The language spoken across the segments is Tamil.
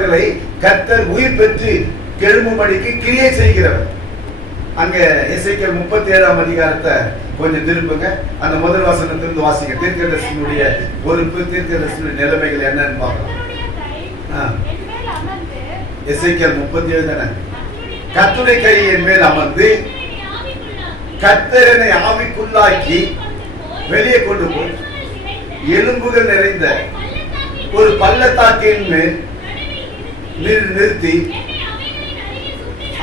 அவர்களை கர்த்தர் உயிர் பெற்று எழும்பும்படிக்கு கிரியை செய்கிறவர். அங்க எசேக்கியேல் 37ஆம் அதிகாரத்தை கொஞ்சம் திருப்புங்க. அந்த முதல் வசனத்திலிருந்து வாசிங்க. தீர்க்கதரிசியினுடைய பொறுப்பு, தீர்க்கதரிசியினுடைய நிலைமைகள் என்னன்னு பார்க்கலாம். எசேக்கியேல் 37 தானே. கர்த்தருடைய கை என் மேல் அமர்ந்து கர்த்தர் என்னை ஆவிக்குள்ளாக்கி வெளியே கொண்டு போய் எலும்புகள் நிறைந்த ஒரு பள்ளத்தாக்கின் மேல் நிறுத்தி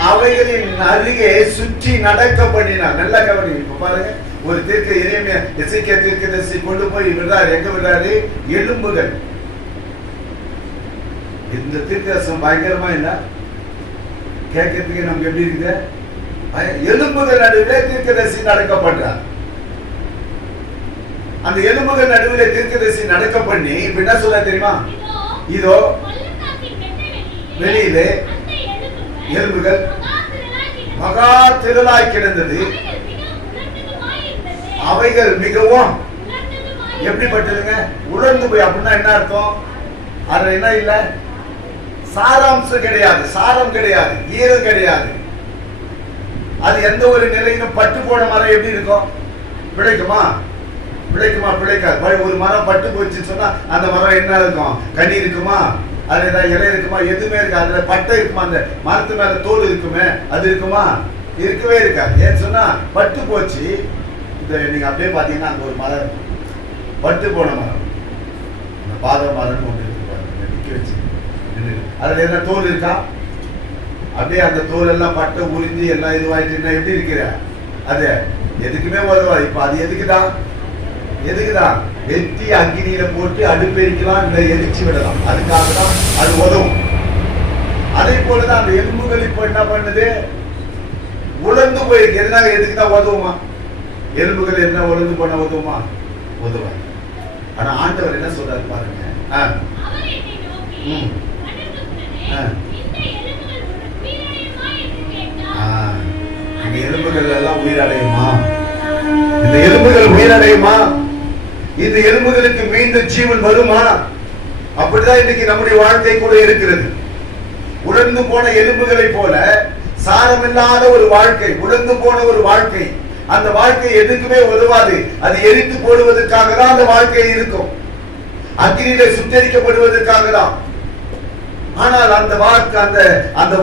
அவைகளின் அருகே சுற்றி நடக்க பண்ணினார். நல்லா கவனிங்க. பாருங்க, ஒரு தீர்க்க எரேமியா எசேக்கியேல் தீர்க்கதரிசி கொண்டு போய் விடுறாரு. எங்க விடுறாரு? எலும்புகள். இந்த தீர்க்கதரிசனம் பயங்கரமா இல்ல? கேட்கறதுக்கு நமக்கு எப்படி இருக்குது? எலும்புகள் நடுவிலே தீர்க்கதரிசி நடக்க பண்றார். அந்த எலும்புகள் நடுவிலே தீர்க்கதரிசி நடக்க பண்ணி இப்ப என்ன சொல்ல தெரியுமா? இதோ வெளியிலே எலும்புகள் மகா திரளாய் கிடந்தது, அவைகள் மிகவும் எப்படிப்பட்டதுங்க? உலர்ந்து போய். அப்படின்னா என்ன அர்த்தம்? அது என்ன இல்ல, சாராம்சம் கிடையாது, சாரம் கிடையாது, ஈரம் கிடையாது. அது எந்த ஒரு நிலையிலும் பட்டு போன மரம் எப்படி இருக்கும்? பிழைக்குமா? பிழைக்குமா? பிழைக்காது. ஒரு மரம் பட்டு போச்சுன்னு சொன்னா அந்த மரம் என்ன இருக்கும்? கனி இருக்குமா? அதுல ஏதாவது இலை இருக்குமா? எதுவுமே இருக்காது. அதுல பட்டை இருக்குமா? அந்த மரத்து மேல தோல் இருக்குமே, அது இருக்குமா? இருக்கவே இருக்காது. ஏன்னு சொன்னா பட்டு போச்சு. இந்த நீங்க அப்படியே பாத்தீங்கன்னா அங்க ஒரு மரம் இருக்கும், பட்டு போன மரம். அந்த பாத மரம் ஒன்று இருக்கு, நிக்க வச்சு. அதுல என்ன தோல் இருக்கா? அப்படியே அந்த தோல் எல்லாம் பட்டை உறிஞ்சி எல்லாம் இதுவாயிட்டு எப்படி இருக்கிற? அது எதுக்குமே உதவாது. இப்ப அது எதுக்குதான்? வெட்டி அக்கினியில போட்டு அடுப்பெரிக்கலாம், இல்லை எரிச்சு விடலாம். அதுக்காக தான் அது உதவும். அதே போலதான் அந்த எலும்புகள் இப்ப என்ன பண்ணுது? உலர்ந்து போயிருக்கு. எதுனால? எதுக்குதான் உதவுமா? எலும்புகள் என்ன உலர்ந்து போன உதவுமா? உதவாது. ஆனா ஆண்டவர் என்ன சொல்றாரு பாருங்க. இந்த எலும்புகள் எல்லாம் உயிரடையுமா? இந்த எலும்புகள் உயிரடையுமா? இந்த எலும்புகளுக்கு மீண்டும் ஜீவன் வருமா? அப்படிதான் இன்னைக்கு நம்முடைய வாழ்க்கை கூட இருக்கிறது. உலர்ந்து போன எலும்புகளை போல சாரமில்லாத ஒரு வாழ்க்கை, உலர்ந்து போன ஒரு வாழ்க்கை. அந்த வாழ்க்கை எதுக்குமே உதவாது. அது எரித்து போடுவதற்காக தான் அந்த வாழ்க்கை இருக்கும், அக்கினியிலே சுட்டரிக்கப்படுவதற்காக தான். ஆனால் அந்த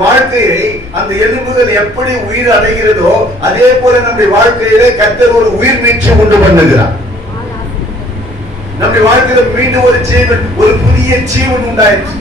வாழ்க்கையை அந்த எலும்புகள் எப்படி உயிர் அடைகிறதோ அதே போல நம்முடைய வாழ்க்கையிலே கர்த்தர் ஒரு உயிர் மீட்சி உண்டு பண்ணுகிறார். நம்முடைய வாழ்க்கையில மீண்டும் ஒரு ஜீவன், ஒரு புதிய ஜீவன் உண்டாயிற்று.